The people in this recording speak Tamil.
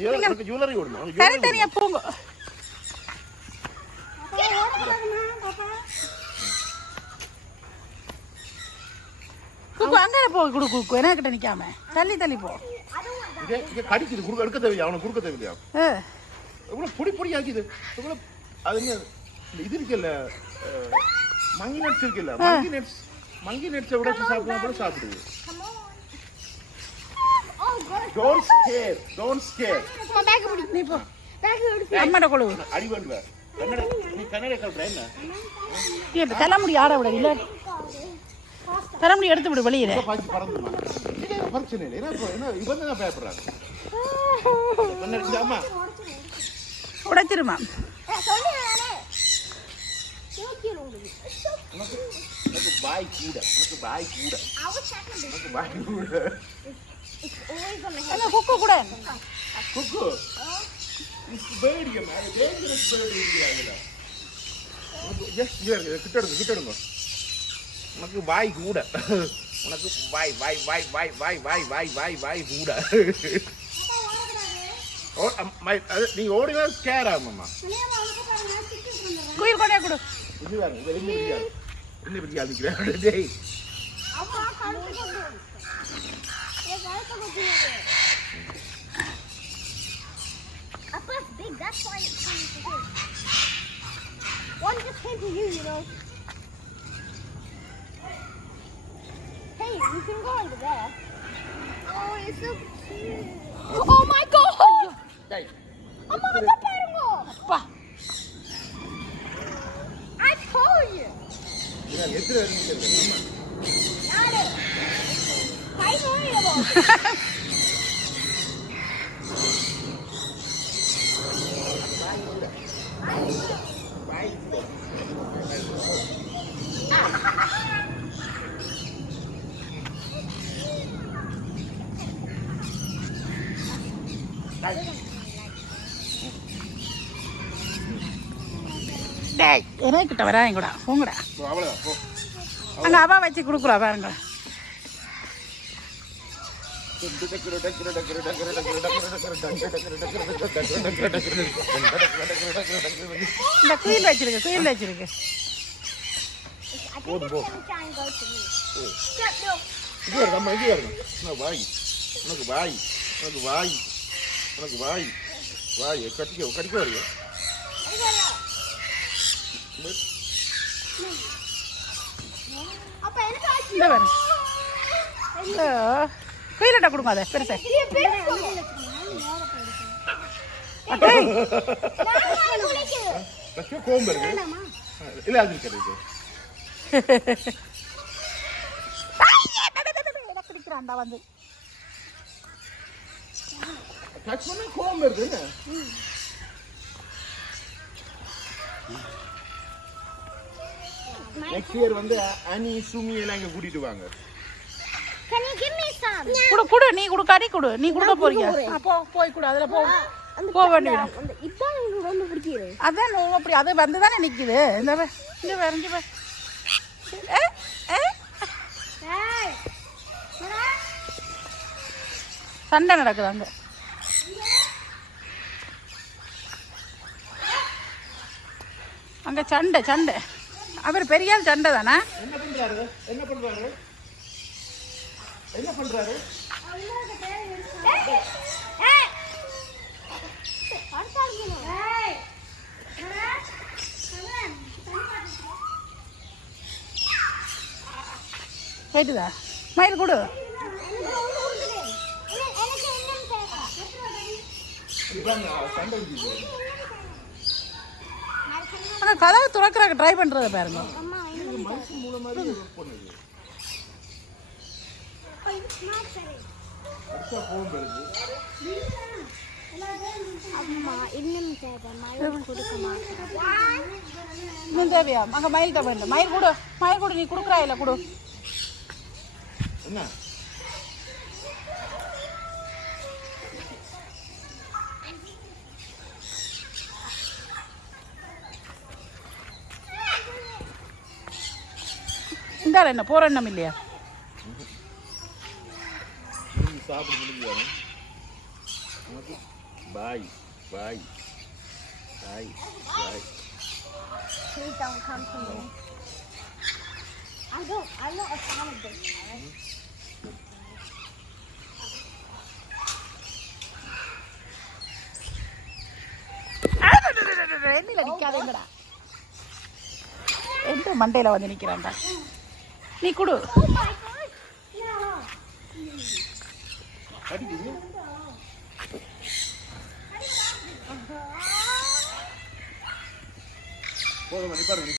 ஜுவல்லரி ஓடுமா தனித்தனியா போங்க. குக்கு அங்கே போ குடு குக்கு என்ன கிட்ட நிக்காம தள்ளி தள்ளி போ. கடிக்குது குறுக்க எடுக்க தேவையா அவனை குறுக்க தேவையா இவ்வளோ பொடி பொடி ஆக்கிது இவ்வளோ அது என்ன இது இருக்குல்ல மங்கி நட்ஸ் இருக்குல்ல மங்கி நட்ஸை விட சாப்பிடலாம் கூட சாப்பிடுது. Don't scare. நீ போ அம்மாட கொழு அடி பண்ணுவ கன்னட நீ கன்னட கல்ற என்ன நீ தலைமுடி ஆட விட இல்ல தலைமுடி எடுத்து விடு வெளியில பாச்சி பறந்துமா இது பிரச்சனை இல்லை என்ன இவன் தான் பயப்படுறாங்க கன்னட அம்மா உடைச்சிருமா எனக்கு பாய் கூட என்ன குக்கு கூட cuckoo is bird ya man dangerous bird இந்தியால ஜஸ்ட் ஹியர் கிட்ட எடுங்க உனக்கு பாய் கூட உனக்கு பாய் கூட ஓ நீ ஓடினா ஸ்கேர் ஆகும்மா குயில் கொண்டே கொடு இது வேணும் இது என்ன பிரியா நிக்கிறேன் டேய் அப்பா கழுத்து கொண்டு ஏ கழுத்து கொண்டு Appa's big, that's why it's coming to him. One just came to you know. Hey, you can go under there. Oh, it's so cute. Oh my God! Hey. Amma, what பாருங்க. அப்பா. I told you. நீ எதுல இருக்கீங்க? நானே. Hi, Moira. டேய் என்ன கிட்ட வராங்க கூட போங்கடா அங்க அவா வச்சு குடுக்குறா பாருங்க இந்த குயில் வச்சிருக்கு கடிக்க வருது இந்த பாரு குயிலட்டா கொடுங்க அதை பெருசா கோம்பு இருக்கு இல்ல அது கிடையாது பிடிக்கிறான்டா வந்து கோம்பு இருக்கு நெக்ஸ்ட் இயர் வந்து அனி சுமி எல்லாம் இங்க கூட்டிட்டு வாங்க. Can you give me some? குடு நீ குடுக்காடி குடு நீ குடுக்க போறீங்க அப்போ போய் குடு அதுல போ போ வேண்டியது அந்த இதான் எனக்கு ரொம்ப பிடிக்குது. அதான் நோ அப்படி அது வந்து தானே நிக்குது இந்த இங்க வரைஞ்சு பா ஏய் சண்டை நடக்குது அங்க அங்க சண்டை அவர் பெரிய சண்டை தானே என்ன பண்றாரு கேட்டுதா மயில் கொடு அங்க கதவை துறக்கறதுக்கு ட்ரை பண்றத பாருங்க இன்னும் தேவையா அங்க மயில் தான் வேண்டும் மயில் கொடு நீ கொடுக்குறா இல்ல கொடு என்ன இந்த என்ன போற எண்ணம் இல்லையா சாப்பிட முடியாது பாய் பாய் பாய் பாய். Please don't come to me. I'm not a fan of this. என்னில நிக்காதேங்கடா. எந்த மண்டையில வந்து நிக்கிறான்டா. நீ குடு. Oh my god. Yeah. கடிக்குது. போதுமா, நீ பாருங்க.